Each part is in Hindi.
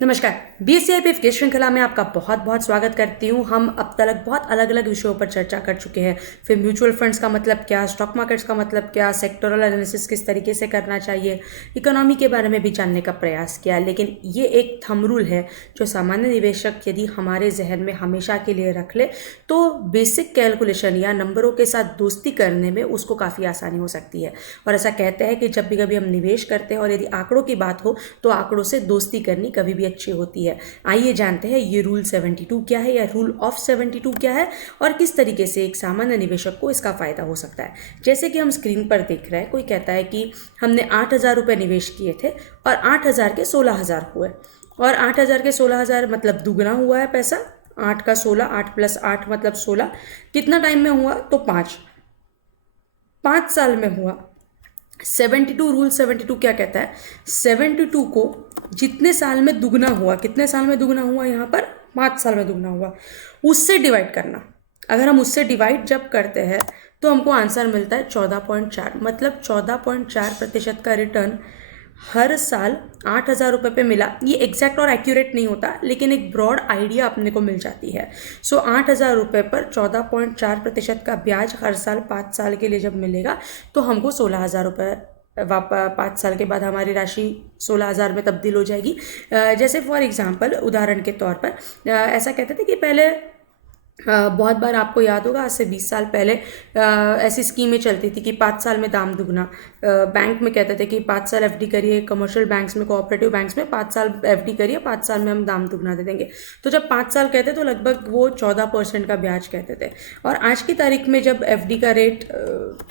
नमस्कार। बीएससीआईपीएफ की श्रृंखला में आपका बहुत बहुत स्वागत करती हूँ। हम अब तक बहुत अलग अलग विषयों पर चर्चा कर चुके हैं। फिर म्यूचुअल फंड्स का मतलब क्या, स्टॉक मार्केट्स का मतलब क्या, सेक्टोरल एनालिसिस किस तरीके से करना चाहिए, इकोनॉमी के बारे में भी जानने का प्रयास किया। लेकिन ये एक थंब रूल है जो सामान्य निवेशक यदि हमारे जहन में हमेशा के लिए रख ले तो बेसिक कैलकुलेशन या नंबरों के साथ दोस्ती करने में उसको काफ़ी आसानी हो सकती है। और ऐसा कहते हैं कि जब भी कभी हम निवेश करते हैं और यदि आंकड़ों की बात हो तो आंकड़ों से दोस्ती करनी कभी भी अच्छी होती है। आइए जानते हैं ये रूल 72 क्या है या रूल ऑफ 72 क्या है और किस तरीके से एक सामान्य निवेशक को इसका फायदा हो सकता है। जैसे कि हम स्क्रीन पर देख रहे हैं, कोई कहता है कि हमने 8,000 रुपये निवेश किए थे और 8,000 के 16,000 हुए और 8,000 के 16,000 मतलब दुगना हुआ है पैसा। 8 का 16, 8 प्लस 8 मतलब 16। कितना टाइम में हुआ तो 5 साल में हुआ। 72 रूल 72 क्या कहता है, 72 को जितने साल में दुगना हुआ, कितने साल में दुगना हुआ, यहाँ पर 5 साल में दुगना हुआ, उससे डिवाइड करना। अगर हम उससे डिवाइड जब करते हैं तो हमको आंसर मिलता है 14.4। मतलब 14.4% का रिटर्न हर साल 8,000 रुपये पे मिला। ये एग्जैक्ट और एक्यूरेट नहीं होता लेकिन एक ब्रॉड आइडिया अपने को मिल जाती है। 8,000 रुपये पर 14.4% का ब्याज हर साल 5 साल के लिए जब मिलेगा तो हमको 16,000 रुपये 5 साल के बाद हमारी राशि 16,000 में तब्दील हो जाएगी। जैसे फॉर एग्जांपल, उदाहरण के तौर पर ऐसा कहते थे कि पहले बहुत बार आपको याद होगा, आज से 20 साल पहले ऐसी स्कीमें चलती थी कि 5 साल में दाम दुगना। बैंक में कहते थे कि 5 साल एफडी करिए, कमर्शियल बैंक्स में, कोऑपरेटिव बैंक्स में 5 साल एफडी करिए, 5 साल में हम दाम दुगना दे देंगे। तो जब 5 साल कहते तो लगभग वो 14% का ब्याज कहते थे। और आज की तारीख में जब एफडी का रेट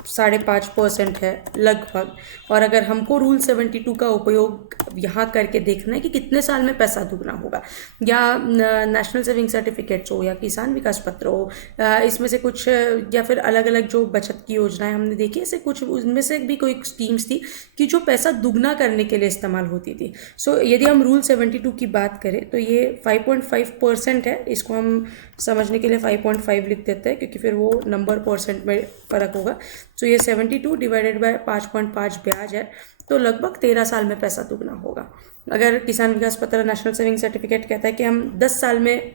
5.5% है लगभग, और अगर हमको रूल 72 का उपयोग यहाँ करके देखना है कि कितने साल में पैसा दुगना होगा, या नेशनल सेविंग सर्टिफिकेट्स हो या किसान विकास पत्र हो, इसमें से कुछ, या फिर अलग अलग जो बचत की योजनाएं हमने देखी, ऐसे कुछ उनमें से भी कोई स्कीम्स थी कि जो पैसा दुगना करने के लिए इस्तेमाल होती थी। यदि हम रूल 72 की बात करें तो ये 5.5% है। इसको हम समझने के लिए 5.5 लिख देते हैं क्योंकि फिर वो नंबर परसेंट में फ़र्क होगा। ये 72 डिवाइडेड बाय 5.5 ब्याज है, तो लगभग 13 साल में पैसा दुगना होगा। अगर किसान विकास पत्र, नेशनल सेविंग सर्टिफिकेट कहता है कि हम 10 साल में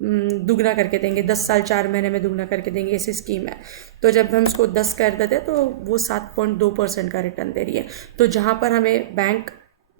दुगना करके देंगे, 10 साल 4 महीने में दुगना करके देंगे, ऐसी स्कीम है। तो जब हम इसको 10 कर देते हैं तो वो 7.2% का रिटर्न दे रही है। तो जहाँ पर हमें बैंक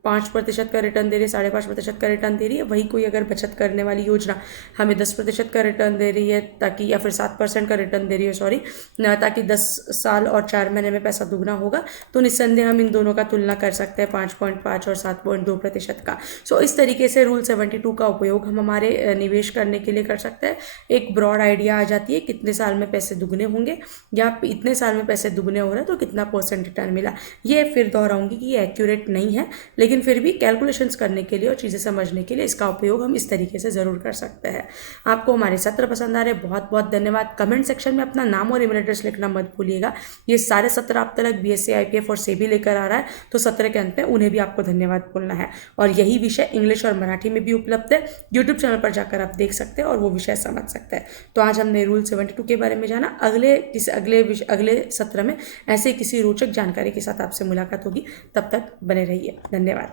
5% का रिटर्न दे रही है, 5.5% का रिटर्न दे रही है, वही कोई अगर बचत करने वाली योजना हमें 10% का रिटर्न दे रही है, ताकि, या फिर 7% का रिटर्न दे रही है, सॉरी, ताकि 10 साल और 4 महीने में पैसा दुगना होगा, तो निस्संदेह हम इन दोनों का तुलना कर सकते हैं, 5.5 और 7.2% का। इस तरीके से रूल 72 का उपयोग हम हमारे निवेश करने के लिए कर सकते हैं। एक ब्रॉड आइडिया आ जाती है कितने साल में पैसे दुगने होंगे, या इतने साल में पैसे दुगने हो रहे हैं तो कितना परसेंट रिटर्न मिला। ये फिर दोहराऊंगी कि ये एक्यूरेट नहीं है, लेकिन फिर भी कैलकुलेशंस करने के लिए और चीज़ें समझने के लिए इसका उपयोग हम इस तरीके से ज़रूर कर सकते हैं। आपको हमारे सत्र पसंद आ रहे, बहुत बहुत धन्यवाद। कमेंट सेक्शन में अपना नाम और ईमेल एड्रेस लिखना मत भूलिएगा। ये सारे सत्र आप तक बीएससी आईपीएफ और सेबी लेकर आ रहा है, तो सत्र के अंत में उन्हें भी आपको धन्यवाद बोलना है। और यही विषय इंग्लिश और मराठी में भी उपलब्ध है। यूट्यूब चैनल पर जाकर आप देख सकते हैं और वो विषय समझ सकते हैं। तो आज हमने रूल 72 के बारे में जाना। अगले सत्र में ऐसे किसी रोचक जानकारी के साथ आपसे मुलाकात होगी। तब तक बने रहिए। धन्यवाद।